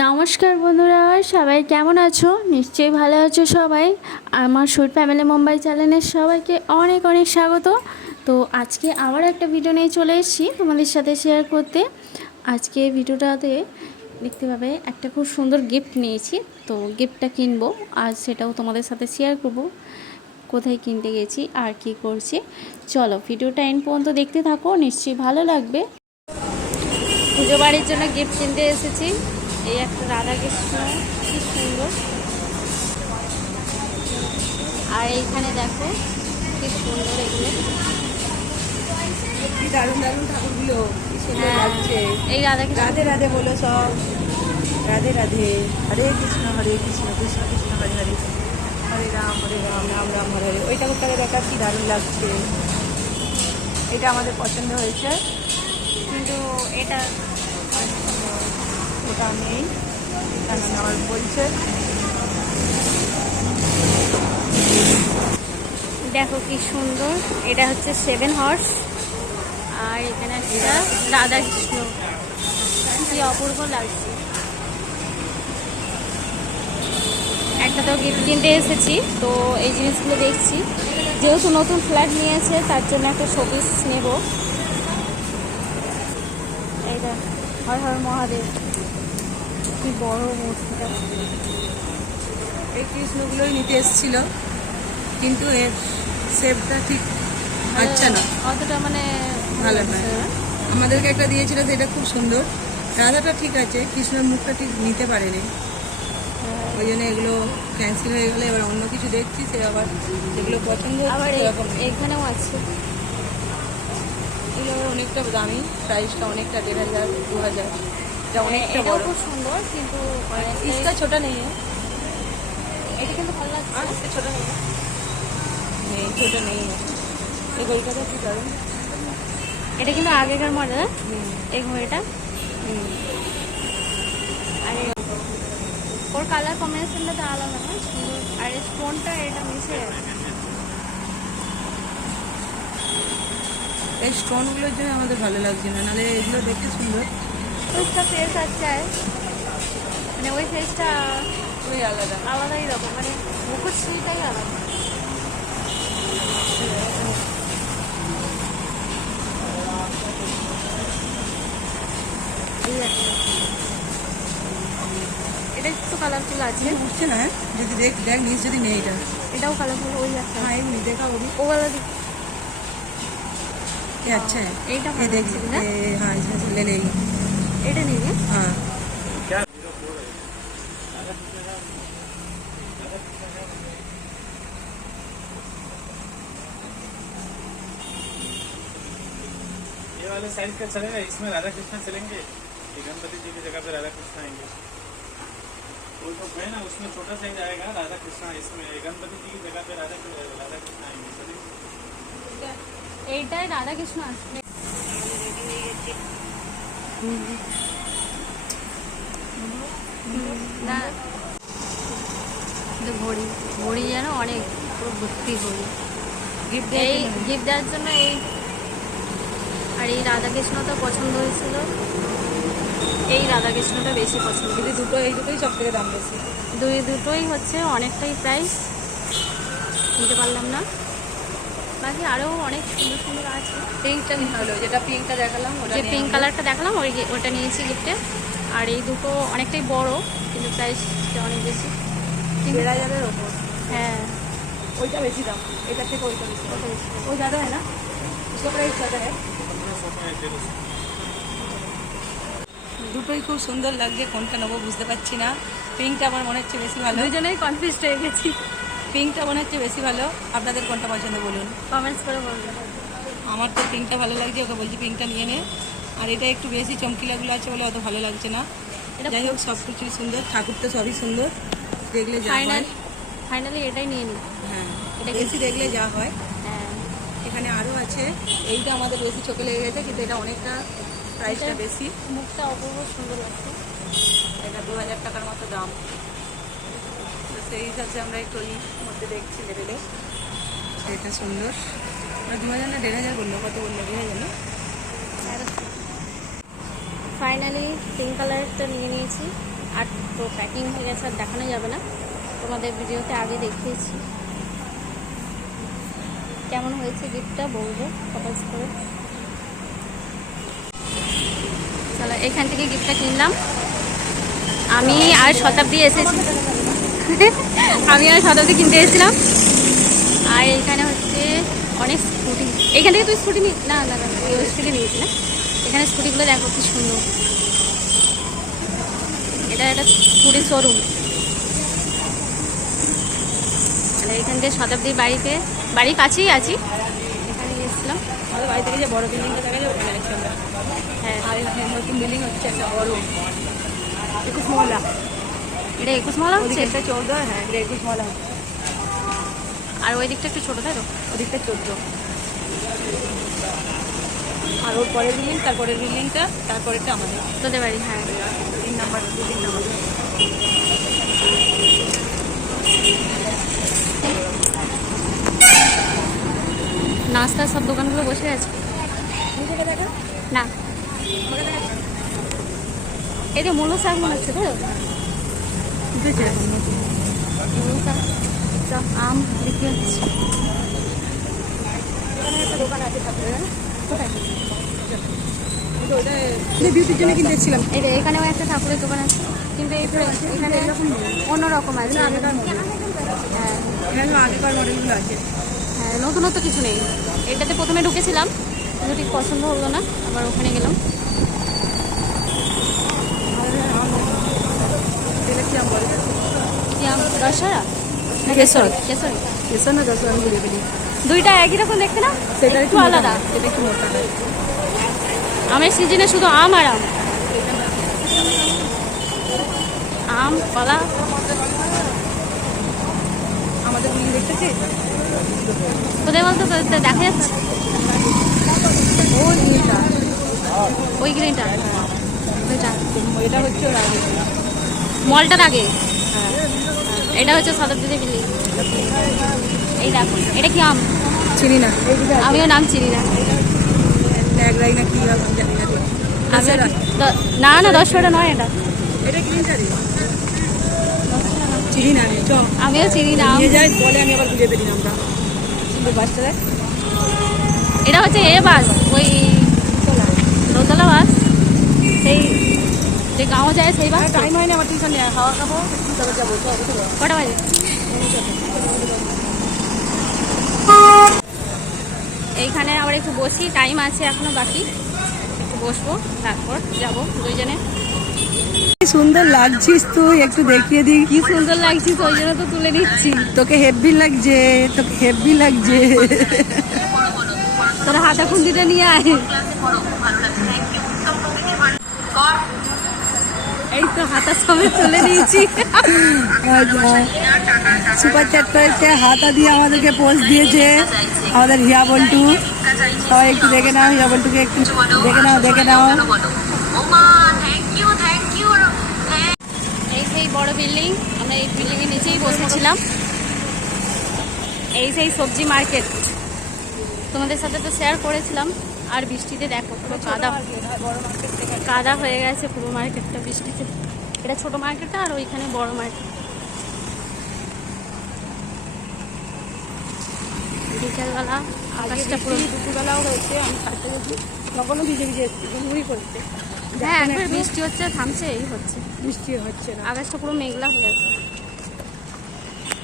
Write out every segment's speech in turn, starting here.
নমস্কার বন্ধুরা, সবাই কেমন আছো? নিশ্চয়ই ভালো আছো সবাই। আমার সুইট ফ্যামিলি মুম্বাই চ্যানেলের সবাইকে অনেক অনেক স্বাগত। তো আজকে আবার একটা ভিডিও নিয়ে চলে এসেছি তোমাদের সাথে শেয়ার করতে। আজকে ভিডিওটাতে দেখতে পাবে একটা খুব সুন্দর গিফট নিয়েছি। তো গিফটটা কিনবো আর সেটাও তোমাদের সাথে শেয়ার করবো, কোথায় কিনতে গেছি আর কি করছি। চলো ভিডিওটা এন্ড পর্যন্ত দেখতে থাকো, নিশ্চয়ই ভালো লাগবে। পুজো বাড়ির জন্য গিফট কিনতে এসেছি। এই একটা রাধা কৃষ্ণ, কি সুন্দর। আর এইখানে দেখো কি সুন্দর এগুলো, কি দারুণ দারুণ ঠাকুরগুলো, কি সুন্দর লাগছে। এই রাধা কৃষ্ণ। রাধে রাধে বলো সব, রাধে রাধে। হরে কৃষ্ণ কৃষ্ণ কৃষ্ণ হরে হরে, হরে রাম রাম রাম হরে হরে। ওই ঠাকুরটাকে দেখা কি দারুণ লাগছে। এটা আমাদের পছন্দ হয়েছে, কিন্তু এটা ওটা নেই, এখানে আমার বলছে। দেখো কি সুন্দর, এটা হচ্ছে 7 হর্স। আর এখানে একটা রাধা কৃষ্ণ, কি অপূর্ব লাগছে। একটা তো গিফট কিনতে এসেছি, তো এই জিনিসগুলো দেখছি। যেহেতু নতুন ফ্ল্যাট নিয়েছে তার জন্য একটা শোপিস নেব। এইটা হর হর মহাদেব, কি বড় মূর্তিটা। এই কৃষ্ণগুলোই নিতে এসেছিল, কিন্তু এর শেপটা ঠিক আচ্ছা না, অতটা মানে ভালো নয়। আমাদেরকে একটা দিয়েছিল, সেটা খুব সুন্দর। রাধাটা ঠিক আছে, কৃষ্ণের মুখটা ঠিক নিতে পারেনি, ওই জন্য এগুলো ক্যান্সেল হয়ে গেলে এবার অন্য কিছু দেখছি। সে আবার যেগুলো পছন্দ আবার হচ্ছে সেরকম নেই। এখানেও আছে। এগুলো আবার অনেকটা দামি, প্রাইসটা অনেকটা 1500 2000। এটা অনেকটা এটাও বড়, খুব সুন্দর, কিন্তু इसका छोटा नहीं है। এটা কিন্তু ভালো লাগছে। इससे छोटा नहीं है, नहीं छोटा नहीं है। ये घड़ी का কি দারুণ। এটা কিন্তু আগেকার মডেল, এই ঘড়িটা। আর ওর কালার কম্বিনেশনটা তো আলাদা না, সুন্দর। আর স্টোনটা এটা মিশে এই স্টোনগুলোর জন্য আমাদের ভালো লাগছে না, নাহলে এগুলো দেখতে সুন্দর। उसका फेस अच्छा है, মানে ওই ফেসটা ওই আলাদা। আলাদাই রকম, মানে মুখশ্রীটাই আলাদা। এই একটা, এটা একটু কালারফুল আছে। উঠছে না, যদি দেখ দেখ নিচ যদি নেই এটা। এটাও কালারফুল, ওই একটা। हाँ एक मिनट देखा वो भी, ও वाला दिख, ये अच्छा है। এইটা ये ভালো देख লাগছে না? हाँ इसमें से ले लेगी। এটা নিবি? हाँ ये वाले साइज का चलेगा, इसमें राधा कृष्ण चलेंगे। ये गणपति जी की जगह पे राधा कृष्ण आएंगे। वो तो है ना, उसमें छोटा साइज आएगा राधा कृष्ण, इसमें गणपति जी की जगह पे राधा कृष्ण आएंगे। चलिए এইটাই রাধা কৃষ্ণ আসবে। না ঘড়ি, ঘড়ি যেন অনেক, পুরো ভর্তি ঘড়ি। गिफ्ट এই গিফট দেওয়ার জন্য এই, আর এই রাধাকৃষ্ণ তো পছন্দ হয়েছিল, এই রাধাকৃষ্ণটা বেশি পছন্দ। কিন্তু দুটো এই দুটোই সব থেকে দাম বেশি। দুটোই হচ্ছে অনেকটাই প্রাইস, নিতে পারলাম না। বাকি আরও অনেক সুন্দর সুন্দর আছে। পিঙ্কটা নিতে হলো, যেটা পিঙ্কটা দেখালাম ওটা যে নিয়ে পিঙ্ক নিই। কালারটা দেখালাম ওটা নিয়েছি গিফটে। আর এই দুটো অনেকটাই বড়, কিন্তু প্রাইসটা অনেক বেশি। 15,000 ওপর। হ্যাঁ, ওইটা বেশি দাম, এটা থেকে ওইটা বেশি। वो ज़्यादा है ना, उसका प्राइस ज़्यादा है। 1500 में 150। দুটোই খুব সুন্দর লাগছে, কোনটা নেবো বুঝতে পারছি না। পিঙ্কটা আমার মনে হচ্ছে বেশি ভালো, দুজনেই কনফিউজ হয়ে গেছি। পিঙ্কটা মনে হচ্ছে বেশি ভালো। আপনাদের কোনটা পছন্দ বলুন। কমেন্টস করে বলবেন। আমার তো পিঙ্কটা ভালো লাগছে, ওকে বলছি পিঙ্কটা নিয়ে নে। আর এটা একটু বেশি চমকিলাগুলো আছে বলে অত ভালো লাগছে না। এটা যাই হোক সব কিছুই সুন্দর, ঠাকুর তো সবই সুন্দর, দেখলে যা হয়। ফাইনালি এটাই নিয়ে নিই। হ্যাঁ, এটা বেশি দেখলে যা হয়। হ্যাঁ, এখানে আরও আছে, এইটা আমাদের বেশি চোখে লেগে গেছে, কিন্তু এটা অনেকটা প্রাইসটা বেশি। মুখটা অপূর্ব সুন্দর লাগছে। এটা 2000 টাকার মতো দাম। তো সেই হিসাবে আমরা একটু ওই মধ্যে দেখছি লেভেলে। এটা সুন্দর। 2000 না 1500 বললো, কত বললো 2000 না? ফাইনালি পিঙ্ক কালারটা নিয়ে নিয়েছি। আর তো প্যাকিং হয়ে গেছে, আর দেখানো যাবে না, তোমাদের ভিডিওতে আগে দেখিয়েছি। কেমন হয়েছে গিফটটা বলবো কমেন্টস করে। চলো এখান থেকে গিফটটা কিনলাম। আমি আর শতাব্দী এসেছি আমি আর শতাব্দী কিনতে এসেছিলাম। আর এখানে হচ্ছে অনেক স্কুটি। এখান থেকে তুই স্কুটি না না না ওই স্কুটি নিয়েছি না। এখানে স্কুটিগুলো দেখো কি সুন্দর। এটা একটা স্কুটির শোরুম। মানে এখান থেকে শতাব্দীর বাড়ির কাছেই আছি। এখানে এসেছিলাম। আমাদের বাড়ি থেকে যে বড় বিল্ডিংটা দেখা যায় ওখানে আছি আমরা। হ্যাঁ, আর এখানে নতুন বিল্ডিং হচ্ছে একটা বড় 21 মহলা। এটা 21 মহলা হচ্ছে। ওদিকে একটা 14, হ্যাঁ এটা 21 মহলা হচ্ছে। আর ওই দিকটা একটু ছোটো, তাই তো? ওদিকটা 14। আর ওর পরের বিল্ডিং, তারপরের বিল্ডিংটা, তারপরেরটা আমাদের তোদের বাড়ি, হ্যাঁ। 3 নাম্বার বিল্ডিং আমাদের। নাস্তার সব দোকানগুলো বসে আছে নিজেকে দেখা না। আমাকে দেখা এই যে মূলো শাক মনে হচ্ছে, তাই তো? মূলো শাক, আম বিক্রি হচ্ছে। এখানে একটা দোকান আছে ঠাকুরের, হ্যাঁ? কোথায়? কিন্তু ওটা বিউটির জন্য কিনতে এসেছিলাম। এই যে এখানেও একটা ঠাকুরের দোকান আছে, কিন্তু এখানে অন্যরকম আছে। আগেকার মডেল, হ্যাঁ এখানে আগেকার মডেলগুলো আছে। হ্যাঁ, নতুনত্ব কিছু নেই। এটাতে প্রথমে ঢুকেছিলাম, কিন্তু ঠিক পছন্দ হলো না, আবার ওখানে গেলাম। দেখেছি আম বলে কি আম? দশহরা? কেশর। কেশর? কেশর না দশ আমি ঘুরে ফেলি। দুইটা একই রকম দেখতে না? সেটা একটু আলাদা। সেটা একটু মোটা। আমের সিজনে শুধু আম আর আম, আম কলা। আমাদের বিল্ডিং দেখতেছিস? কোথায় বলতো? তো দেখা যাচ্ছে ওই জিনিসটা, ওই গ্রিনটা, ওইটা এটা হচ্ছে ওর আগে। মলটার আগে। হ্যাঁ, এটা হচ্ছে শতাব্দী বিল্ডিং। এই দেখো, এটা কি আম? চিনি না। এইদিকে আছে আমিও নাম চিনি না। ট্যাগরাই না কি আমি জানি না। আমি না না, 10 নয় এটা। এটা গ্রিনটা রে, চিনি না আমি। চ আমিও চিনি না। নিয়ে যাই বলে, আমি আবার বুঝে পেলি নামটা। সুন্দর বাসটা দেখ। এটা হচ্ছে এ বাস, ওই দোতলা বাস, সেই যে গাঁও যায় সেই বাস। টাইম হয় না আমার টিউশন নিয়ে, খাওয়া খাবো তবে যাবো। কটা বাজে? এইখানে আবার একটু বসি, টাইম আছে এখনো বাকি, একটু বসবো, তারপর যাব দুইজনে। কি সুন্দর লাগছিস তুই, একটু দেখিয়ে দিই। কি সুন্দর লাগছিস, ওই জন্য তো তুলে নিচ্ছি। তোকে হেভি লাগছে, তোকে হেভি লাগছে। তোর হাতা খুন্দিটা নিয়ে আয়। এই তো হাতা সমেত তুলে নিয়েছি। সুপার চ্যাট করেছে, হাতা দিয়ে আমাদেরকে পোস্ট দিয়েছে আমাদের হিয়া বল্টু। সবাই একটু দেখে নাও, হিয়া বল্টুকে একটু দেখে নাও। এই সেই বড় বিল্ডিং, আমরা এই বিল্ডিংয়ের নিচেই বসেছিলাম। এই সেই সবজি মার্কেট, তোমাদের সাথে তো শেয়ার করেছিলাম। আর বৃষ্টিতে দেখো পুরো কাদা হয়ে গেছে পুরো মার্কেটটা বৃষ্টিতে। এটা ছোট মার্কেটটা, আর ওইখানে বড় মার্কেট। বিকেলবেলা আকাশটা পুরো, দুপুরবেলাও হয়েছে, আমি ছাড়তে গেছি তখনও ভিজে ভিজে এসেছি, মুড়ি করতে। হ্যাঁ একবার বৃষ্টি হচ্ছে, থামছে, এই হচ্ছে। বৃষ্টি হচ্ছে না। আকাশটা পুরো মেঘলা হয়ে গেছে,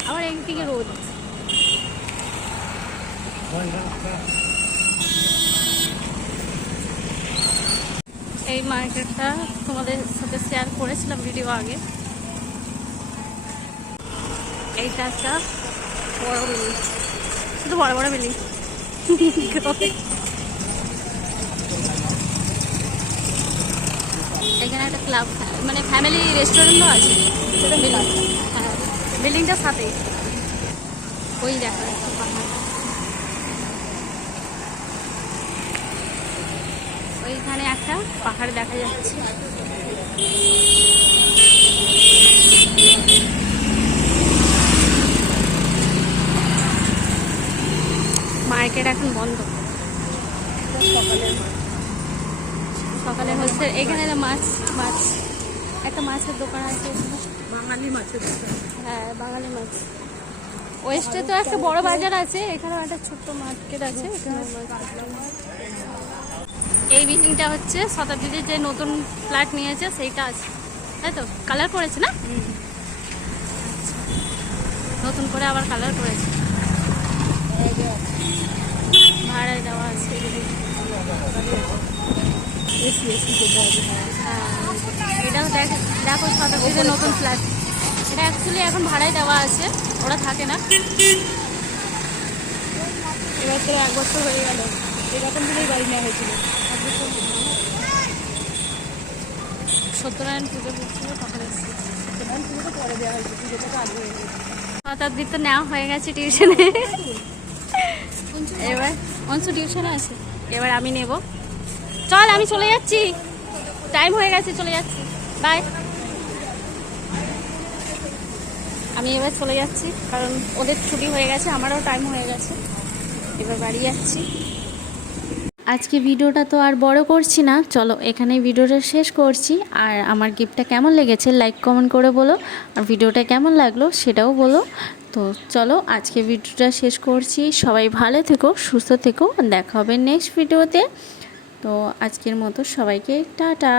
আবার একদিকে রোদ। এই মার্কেটটা তোমাদের সাথে শেয়ার করেছিলাম ভিডিও আগে। এইটা একটা বড় বিল্ডিং, শুধু বড় বড় বিল্ডিং। এখানে একটা ক্লাব, মানে ফ্যামিলি রেস্টুরেন্টও আছে। হ্যাঁ, বিল্ডিংটার সাথে ওই দেখা যাচ্ছে পাহাড়। ওইখানে একটা পাহাড় দেখা যাচ্ছে। মার্কেট এখন বন্ধ, সকালে সকালে হচ্ছে এখানে না মাছ মাছ একটা মাছের দোকান আছে এখানে। বাঙালি মাছের দোকান। হ্যাঁ বাঙালি মাছ। ওয়েস্টে তো একটা বড় বাজার আছে, এখানেও একটা ছোট্ট মার্কেট আছে এখানে। এই বিল্ডিংটা হচ্ছে শতাব্দীতে যে নতুন ফ্ল্যাট নিয়েছে সেইটা আছে, তাই তো? কালার করেছে না? আচ্ছা। নতুন করে আবার কালার করেছে, ভাড়ায় দেওয়া আছে। হ্যাঁ এটাও দেখো শতাব্দীতে নতুন ফ্ল্যাট। এটা অ্যাকচুয়ালি এখন ভাড়ায় দেওয়া আছে, ওরা থাকে না। এবার তো 1 বছর হয়ে গেল, এরকম দিনেই বাড়ি নেওয়া হয়েছিল। সত্যনারায়ণ পুজো করছিল তখন এসেছি। সত্যনারায়ণ পুজো তো পরে দেওয়া হয়েছে, পুজোটা তো আগে হয়ে গেছে। শতাব্দী তো নেওয়া হয়ে গেছে টিউশনে। এবার অংশু টিউশনে আছে, এবার আমি নেব। চল আমি চলে যাচ্ছি, টাইম হয়ে গেছে, চলে যাচ্ছি, বাই। আমি এবার চলে যাচ্ছি কারণ ওদের ছুটি হয়ে গেছে, আমারও টাইম হয়ে গেছে, এবার বাড়ি যাচ্ছি। আজকে ভিডিওটা তো আর বড় করছি না, চলো এখানে ভিডিওটা শেষ করছি। আর আমার গিফটটা কেমন লেগেছে লাইক কমেন্ট করে বলো, আর ভিডিওটা কেমন লাগলো সেটাও বলো। তো চলো আজকে ভিডিওটা শেষ করছি, সবাই ভালো থেকো, সুস্থ থেকো, দেখা হবে নেক্সট ভিডিওতে। তো আজকের মতো সবাইকে টাটা।